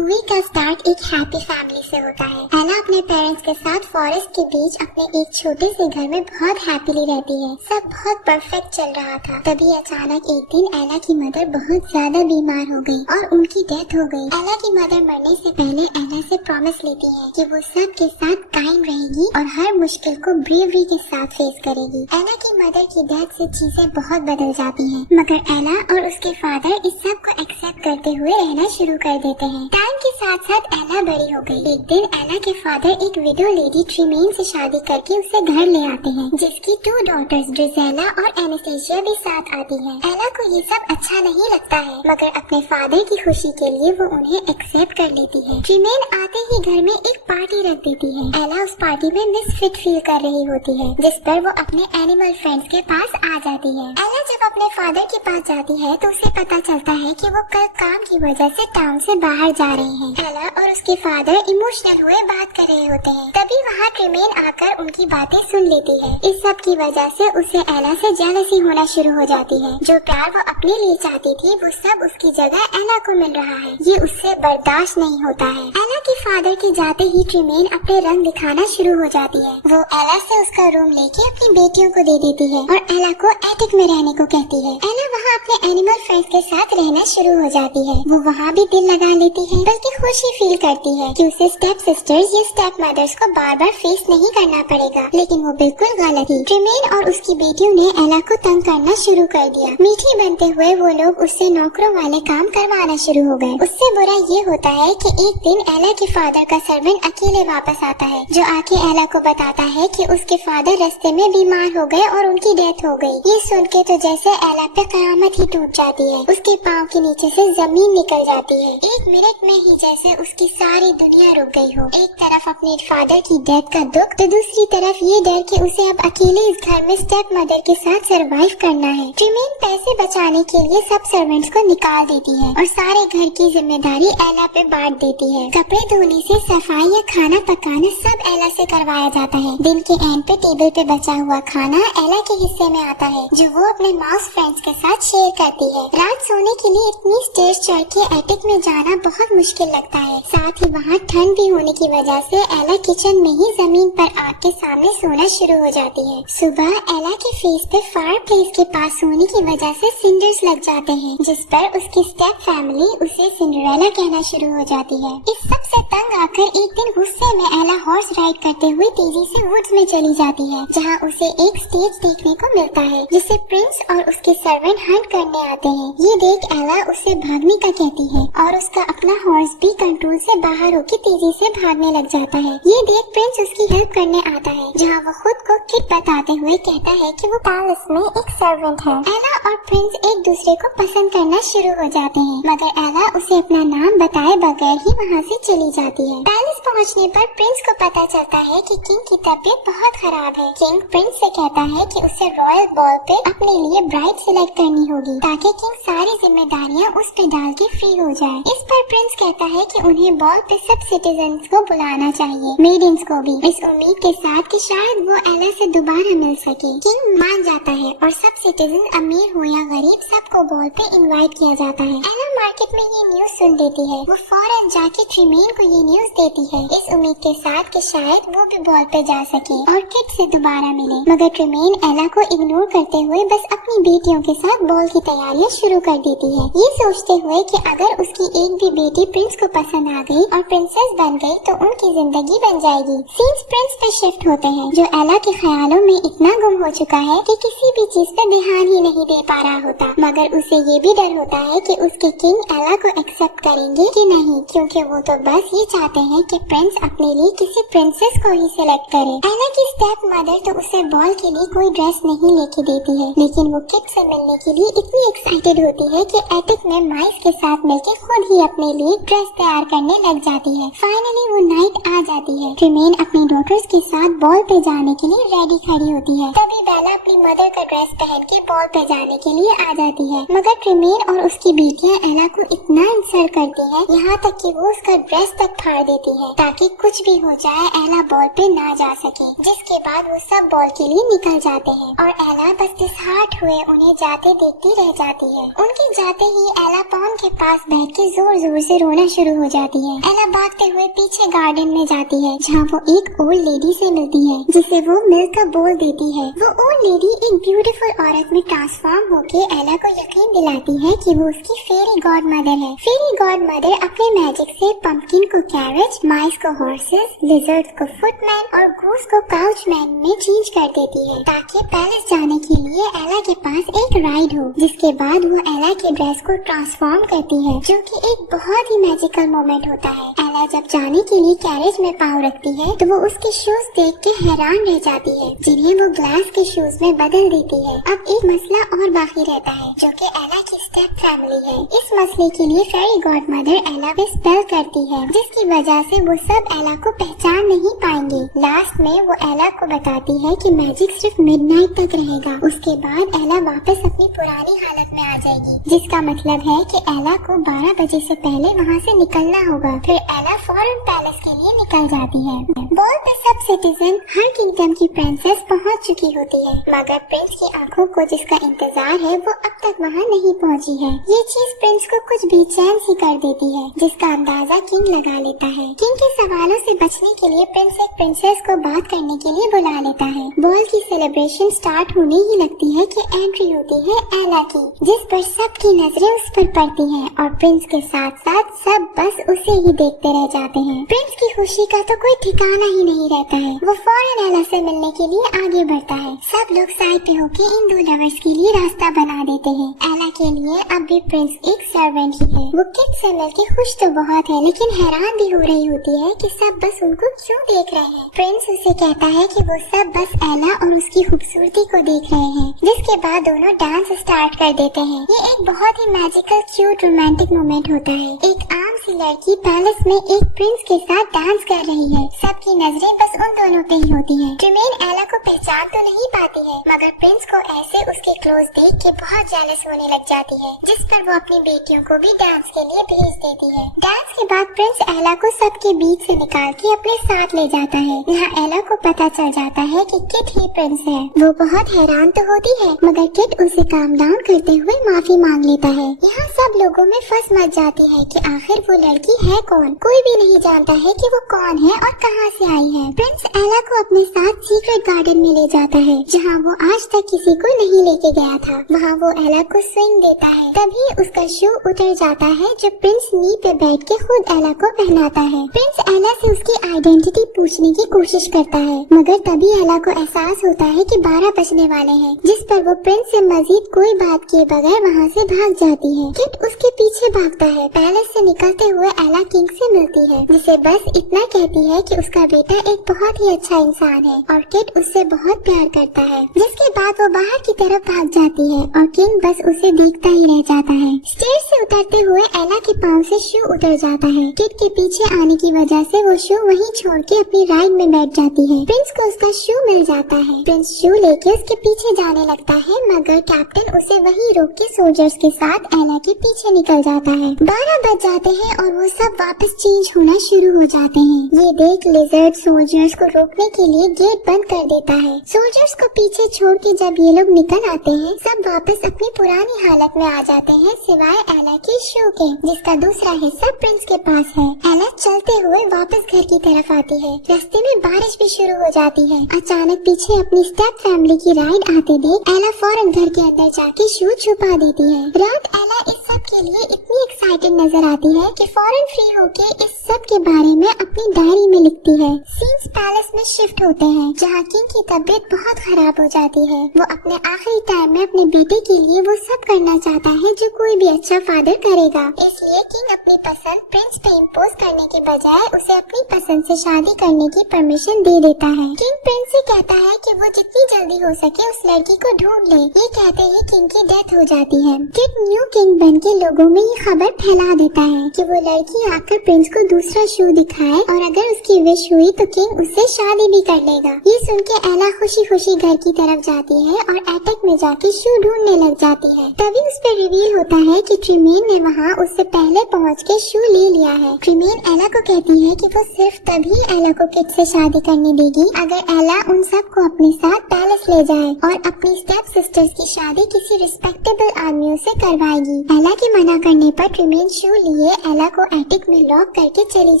Movie का start एक happy family से होता है। एला अपने पेरेंट्स के साथ फॉरेस्ट के बीच अपने एक छोटे से घर में बहुत हैप्पीली रहती है। सब बहुत परफेक्ट चल रहा था। तभी अचानक एक दिन एला की मदर बहुत ज्यादा बीमार हो गई और उनकी डेथ हो गई। एला की मदर मरने से पहले एला से प्रॉमिस लेती है कि वो सब के साथ कायम रहेगी और हर मुश्किल को ब्रेवरी के साथ फेस करेगी। एला की मदर की डेथ से चीजें बहुत बदल जाती हैं, मगर एला और उसके फादर इस सब को एक्सेप्ट करते हुए रहना शुरू कर देते हैं। टाइम के साथ साथ एला बड़ी हो गई। एक दिन एला के फादर एक विडो लेडी ट्रीमेन से शादी करके उसे घर ले आते हैं, जिसकी 2 डॉटर्स ड्रिजेला और एनास्टेसिया भी साथ आती है। एला को ये सब अच्छा नहीं लगता है, मगर अपने फादर की खुशी के लिए वो उन्हें एक्सेप्ट कर लेती है। ट्रीमेन आते ही घर में एक पार्टी रख देती है। एला उस पार्टी में मिसफिट फील कर रही होती है, जिस पर वो अपने एनिमल फ्रेंड्स के पास आ जाती है। एला जब अपने फादर के पास जाती है तो उसे पता चलता है कि वो कल काम की वजह से टाउन से बाहर जा रहे हैं। एला और उसके फादर इमोशनल हुए बात कर रहे होते हैं। तभी वहाँ ट्रीमेन आकर उनकी बातें सुन लेती है। इस सब की वजह से उसे एला से जेलसी होना शुरू हो जाती है। जो प्यार वो अपने लिए चाहती थी वो सब उसकी जगह एला को मिल रहा है। ये उससे बर्दाश्त नहीं होता है। एला के फादर के जाते ही ट्रीमेन अपने रंग दिखाना शुरू हो जाती है। वो एला से उसका रूम लेके अपनी बेटियों को दे देती है और एला को एटिक में रहने को कहती है। एला वहाँ अपने एनिमल फ्रेंड्स के साथ रहना शुरू हो जाती है। वो वहाँ भी दिल लगा लेती है, बल्कि खुशी फील करती है कि उसे स्टेप सिस्टर्स या स्टेप मदर्स को बार बार फेस नहीं करना पड़ेगा। लेकिन वो बिल्कुल गलत थी। ट्रीमेन और उसकी बेटियों ने एला को तंग करना शुरू कर दिया। मीठी बनते हुए वो लोग उससे नौकरों वाले काम करवाना शुरू हो गए। उससे बुरा ये होता है कि एक दिन एला के फादर का सर्वेंट अकेले वापस आता है, जो आके एला को बताता है कि उसके फादर रास्ते में बीमार हो गए और उनकी डेथ हो गई। ये सुन के तो जैसे एला पे कयामत ही टूट जाती है। उसके पाँव के नीचे से जमीन निकल जाती है। 1 मिनट में ही जैसे उसकी सारी दुनिया रुक गई हो। एक तरफ अपने फादर की डेथ का दुख, तो दूसरी तरफ ये डर कि उसे अब अकेले इस घर में स्टेप मदर के साथ सरवाइव करना है। ट्रीमेन पैसे बचाने के लिए सब सर्वेंट्स को निकाल देती है और सारे घर की जिम्मेदारी एला पे बांट देती है। कपड़े धोने से सफाई या खाना पकाना सब एला से करवाया जाता है। दिन के एंड पे टेबल पे बचा हुआ खाना एला के हिस्से में आता है, जो वो अपने माउस फ्रेंड्स के साथ शेयर करती है। रात सोने के लिए इतनी स्टेज चढ़ के एटिक में जाना बहुत मुश्किल लगता है। साथ ही वहाँ ठंड भी होने की वजह से एला किचन में ही जमीन पर आग के सामने सोना शुरू हो जाती है। सुबह एला के फेस पे फायर प्लेस के पास सोने की वजह से सिंडर्स लग जाते हैं, जिस पर उसकी स्टेप फैमिली उसे सिंड्रेला कहना शुरू हो जाती है। इस सब से तंग आकर एक दिन गुस्से में एला हॉर्स राइड करते हुए तेजी से वुड्स में चली जाती है, जहाँ उसे एक स्टेज देखने को मिलता है, जिसे प्रिंस और उसके सर्वेंट हंट करने आते हैं। ये देख एला उससे भागने का कहती है और उसका अपना हॉर्स भी कंट्रोल से बाहर होकर तेजी से भागने लग जाता है। ये देख प्रिंस उसकी हेल्प करने आता है, जहाँ वो खुद को किड बताते हुए कहता है कि वो पैलेस में एक सर्वेंट है। एला और प्रिंस एक दूसरे को पसंद करना शुरू हो जाते हैं, मगर एला उसे अपना नाम बताए बगैर ही वहाँ से चली जाती है। पैलेस पहुँचने पर प्रिंस को पता चलता है कि किंग की तबीयत बहुत खराब है। किंग प्रिंस से कहता है कि उसे रॉयल बॉल पे अपने लिए ब्राइड सिलेक्ट करनी होगी, ताकि किंग सारी जिम्मेदारियाँ उस पे डाल के फ्री हो जाए। इस पर प्रिंस कहता है कि उन्हें बॉल पे सब सिटीजन्स को बुलाना चाहिए, मेडिन्स को भी, इस उम्मीद के साथ कि शायद वो एला से दोबारा मिल सके। किंग मान जाता है और सब सिटीजन, अमीर हो या गरीब, सबको बॉल पे इनवाइट किया जाता है। एला मार्केट में ये न्यूज सुन लेती है। वो फौरन जाके ट्रीमेन को ये न्यूज देती है, इस उम्मीद के साथ कि शायद वो भी बॉल पे जा सके और किड से दोबारा मिले। मगर ट्रीमेन एला को इग्नोर करते हुए बस अपनी बेटियों के साथ बॉल की तैयारियां शुरू कर देती है, ये सोचते हुए कि अगर उसकी एक भी बेटी प्रिंस को पसंद आ गई और प्रिंसेस बन गई तो उनकी जिंदगी बन जाएगी। सीन्स प्रिंस पे शिफ्ट होते हैं, जो एला के ख्यालों में इतना गुम हो चुका है कि किसी भी चीज पे ध्यान ही नहीं दे पा रहा होता। मगर उसे ये भी डर होता है कि उसके किंग एला को एक्सेप्ट करेंगे कि नहीं, क्योंकि वो तो बस ये चाहते हैं कि प्रिंस अपने लिए किसी प्रिंसेस को ही सिलेक्ट करे। एला की स्टेप मदर तो उसे बॉल के लिए कोई ड्रेस नहीं लेके देती है, लेकिन वो किड से मिलने के लिए इतनी एक्साइटेड होती है कि एटिक में माइस के साथ मिलकर खुद ही अपने लिए ड्रेस तैयार करने लग जाती है। फाइनली वो नाइट आ जाती है। ट्रीमेन अपनी डॉटर्स के साथ बॉल पे जाने के लिए रेडी खड़ी होती है। तभी बेला अपनी मदर का ड्रेस पहन के बॉल पे जाने के लिए आ जाती है, मगर ट्रिमेन और उसकी बेटियां एला को इतना इंसल्ट करती है, यहाँ तक कि वो उसका ड्रेस तक फाड़ देती है ताकि कुछ भी हो जाए एला बॉल पे ना जा सके। जिसके बाद वो सब बॉल के लिए निकल जाते हैं और एला बस डिसहार्ट हुए उन्हें जाते देखती रह जाती है। उनके जाते ही एला पॉन्ड के पास बैठ के जोर जोर से रोना शुरू हो जाती है। एला भागते हुए पीछे गार्डन में जाती है जहाँ वो एक ओल्ड लेडी से मिलती है जिसे वो मिल्क का बोल देती है। वो ओल्ड लेडी एक ब्यूटीफुल औरत में ट्रांसफॉर्म होके एला को यकीन दिलाती है कि वो उसकी फेरी गॉड मदर है। फेरी गॉड मदर अपने मैजिक से पंपकिन को कैरेज, माइस को हॉर्सेस, लिजर्ड्स को फुटमैन और गूस को काउचमैन में चेंज कर देती है ताकि पैलेस जाने के लिए एला के पास एक राइड हो। जिसके बाद वो एला के ड्रेस को ट्रांसफॉर्म करती है जो कि एक बहुत ही मैजिकल मोमेंट होता है। एला जब जाने के लिए कैरेज में पाँव रखती है तो वो उसके शूज देख के हैरान रह जाती है जिन्हें वो ग्लास के शूज में बदल देती है। अब एक मसला और बाकी रहता है जो कि एला की स्टेप फैमिली है। इस मसले के लिए फेरी गॉड मदर एला पे स्पेल करती है जिसकी वजह से वो सब एला को पहचान नहीं पाएंगे। लास्ट में वो एला को बताती है कि मैजिक सिर्फ मिडनाइट तक रहेगा, उसके बाद एला वापस अपनी पुरानी हालत में आ जाएगी। जिसका मतलब है कि एला को 12 बजे से पहले वहाँ से निकलना होगा। फिर एला फौरन पैलेस के लिए निकल जाती है। बॉल पे सब सिटीजन हर किंगडम की प्रिंसेस पहुँच चुकी होती है, मगर प्रिंस की आंखों को जिसका इंतजार है वो अब तक वहाँ नहीं पहुँची है। ये चीज प्रिंस को कुछ बेचैन सी कर देती है जिसका अंदाजा किंग लगा लेता है। किंग के सवालों से बचने के लिए प्रिंस एक प्रिंसेस को बात करने के लिए बुला लेता है। बॉल की सेलिब्रेशन स्टार्ट होने ही लगती है कि एंट्री होती है एला की, जिस पर सबकी नजरें उस पर पड़ती हैं और प्रिंस के साथ साथ सब बस उसे ही देखते रह जाते हैं। प्रिंस की खुशी का तो कोई ठिकाना ही नहीं रहता है। वो फौरन एला से मिलने के लिए आगे बढ़ता है। सब लोग साइड पे होके इन दो लवर्स के लिए रास्ता बना देते हैं। एला के लिए अब भी प्रिंस एक सर्वेंट ही है। वो किड से मिलके खुश तो बहुत है लेकिन हैरान भी हो रही होती है कि सब बस उनको क्यों देख रहे हैं। प्रिंस उसे कहता है कि वो सब बस एला और उसकी खूबसूरती को देख रहे हैं। जिसके बाद दोनों डांस स्टार्ट कर देते हैं। ये एक बहुत ही मैजिकल क्यूट रोमांटिक मोमेंट होता है। एक आम सी लड़की पैलेस में एक प्रिंस के साथ डांस कर रही है। सबकी नजरें बस उन दोनों पे ही होती है। ट्रिमेन एला को पहचान तो नहीं पाती है मगर प्रिंस को ऐसे उसके क्लोज देख के बहुत जेलस होने लग जाती है, जिस पर वो अपनी बेटियों को भी डांस के लिए भेज देती है। डांस के बाद प्रिंस एला को सबके बीच से निकाल के अपने साथ ले जाता है। यहाँ एला को पता चल जाता है कि किड ही प्रिंस है। वो बहुत हैरान तो होती है मगर किड उसे काम डाउन करते हुए माफी मांग लेता है। यहाँ सब लोगों में फंस मच जाती है कि आखिर वो लड़की है कौन। कोई भी नहीं जानता है कि वो कौन है और कहाँ से आई है। प्रिंस एला को अपने साथ सीक्रेट गार्डन में ले जाता है जहाँ वो आज तक किसी को नहीं लेके गया था। वहाँ वो एला को स्विंग देता है। तभी उसका शू उतर जाता है जो प्रिंस नी पे बैठ के खुद एला को पहनाता है। प्रिंस एला से उसकी आइडेंटिटी पूछने की कोशिश करता है मगर तभी एला को एहसास होता है कि 12 बजने वाले हैं, जिस पर वो प्रिंस से मजीद कोई बात किए बगैर वहाँ से भाग जाती है। किड उसके पीछे भागता है। पैलेस से निकलते हुए एला किंग से मिलती है जिसे बस इतना कहती है कि उसका बेटा एक बहुत ही अच्छा इंसान है और किड उससे बहुत प्यार करता है। जिसके बाद वो बाहर की तरफ भाग जाती है और किंग बस उसे देखता ही रह जाता है। स्टेज से उतरते हुए एला के पाँव से शू उतर जाता है। किड के पीछे आने की वजह से वो शू वहीं छोड़ के अपनी राइड में बैठ जाती है। प्रिंस को उसका शू मिल जाता है। प्रिंस शू लेके उसके पीछे जाने लगता है मगर कैप्टन उसे वहीं रोक के सोल्जर्स के साथ एला के पीछे निकल जाता है। 12 बज जाते हैं और वो सब वापस चेंज होना शुरू हो जाते हैं। ये देख लिजर्ड सोल्जर्स को रोकने के लिए गेट बंद कर देता है। सोल्जर्स को पीछे छोड़ के जब ये लोग निकल आते हैं सब वापस अपनी पुरानी हालत में आ जाते हैं सिवाय एला के शू के, जिसका दूसरा हिस्सा प्रिंस के पास है। एला चलते हुए वापस घर की तरफ आती है। रास्ते में बारिश भी शुरू हो जाती है। अचानक पीछे अपनी स्टेप फैमिली की राइड आते देख एला फौरन घर के अंदर जाके शू छुपा देती है। रात एला इस सब के लिए इतनी एक्साइटेड नजर आती है कि फौरन फ्री होके इस सब के बारे में अपनी डायरी में लिखती है। सीन्स पैलेस में शिफ्ट होते हैं जहाँ किंग की तबीयत बहुत खराब हो जाती है। वो अपने आखिरी टाइम में अपने बेटे के लिए वो सब करना चाहता है जो कोई भी अच्छा फादर करेगा। इसलिए किंग अपनी पसंद प्रिंस पे इम्पोज करने के बजाय उसे अपनी पसंद से शादी करने की परमिशन दे देता है। किंग प्रिंस से कहता है कि वो जितनी जल्दी हो सके उस लड़की को ढूंढ ले। ये कहते ही किंग की डेथ हो जाती है। किट न्यू किंग बन के लोगों में ये खबर फैला देता है कि वो लड़की आकर प्रिंस को दूसरा शू दिखाए और अगर उसकी विश हुई तो किंग उससे शादी भी कर लेगा। ये सुन के एला खुशी खुशी घर की तरफ जाती है और एटक में जाके शू ढूंढने लग जाती है। तभी उस पर रिवील होता है कि ट्रीमेन ने वहाँ उससे पहले पहुँच के शू ले लिया है। ट्रीमेन एला को कहती है कि वो सिर्फ तभी एला को किट से शादी करने देगी अगर एला उन सबको अपने साथ पैलेस ले जाए और अपनी स्टेप सिस्टर्स की शादी किसी रिस्पेक्टेबल आदमियों से करवाएगी। एला के मना करने पर ट्रीमेन शू लिए एला को एटिक में लॉक करके चली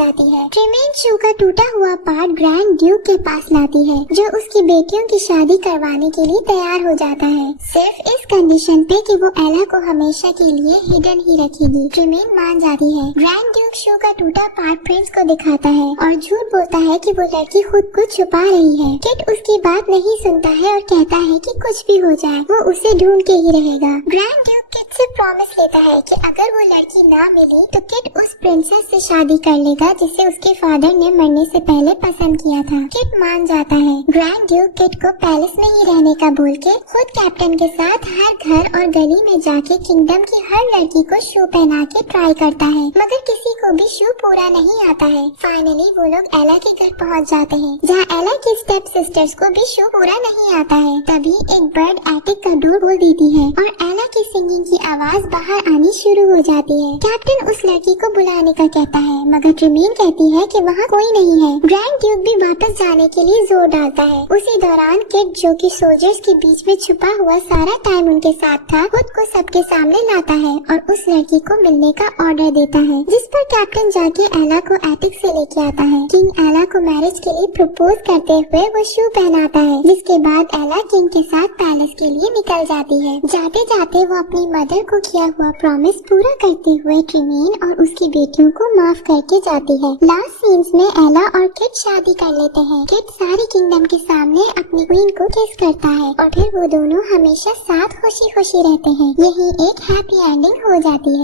जाती है। ट्रीमेन शू का टूटा हुआ पार्ट ग्रैंड ड्यूक के पास लाती है जो उसकी बेटियों की शादी करवाने के लिए तैयार हो जाता है, सिर्फ इस कंडीशन पे कि वो एला को हमेशा के लिए हिडन ही रखेगी। ट्रीमेन मान जाती है। ग्रैंड ड्यूक शू का टूटा पार्ट प्रिंस को दिखाता है और झूठ बोलता है कि वो लड़की खुद को छुपा रही है। किट उसकी बात नहीं सुनता है और कहता है कि कुछ भी हो जाए वो उसे ढूंढ के ही रहेगा। ग्रैंड ड्यूक किट से प्रॉमिस लेता है कि अगर वो लड़की ना मिली तो किट उस प्रिंसेस से शादी कर लेगा जिसे उसके फादर ने मरने से पहले पसंद किया था। किट मान जाता है। ग्रैंड ड्यूक किट को पैलेस में ही रहने का बोल के खुद कैप्टन के साथ हर घर और गली में जाके किंगडम की हर लड़की को शू पहना के ट्राई करता है, मगर किसी को भी शू पूरा नहीं आता है। फाइनली वो लोग एला के घर पहुंच जाते हैं जहां एला की स्टेप सिस्टर्स को भी शू पूरा नहीं आता है। तभी एक बर्ड एटिक का डोर खोल देती है और एला की सिंगिंग की आवाज बाहर आनी शुरू हो जाती है। कैप्टन उस लड़की को बुलाने का कहता है मगर ट्रीमेन कहती है कि वहाँ कोई नहीं है। ग्रैंड ड्यूक भी वापस जाने के लिए जोर डालता है। उसी दौरान किट जो कि सोल्जर्स के बीच में छुपा हुआ सारा टाइम उनके साथ था खुद को सबके सामने लाता है और उस लड़की को मिलने का ऑर्डर देता है, जिस पर कैप्टन जाके एला को एटिक से लेके आता है। किंग एला को मैरिज के लिए प्रपोज करते हुए वो शू पहनाता है, जिसके बाद एला किंग के साथ पैलेस के लिए निकल जाती है। जाते जाते वो अपनी मदर को किया हुआ प्रॉमिस पूरा करते हुए ट्रीमेन और उसकी बेटियों को माफ करके जाती है। लास्ट सीन्स में एला और किट शादी कर लेते हैं। किट सारी किंगडम के सामने अपनी क्वीन को किस करता है और फिर वो दोनों हमेशा साथ खुशी खुशी रहते हैं। यही एक हैप्पी एंडिंग हो जाती है।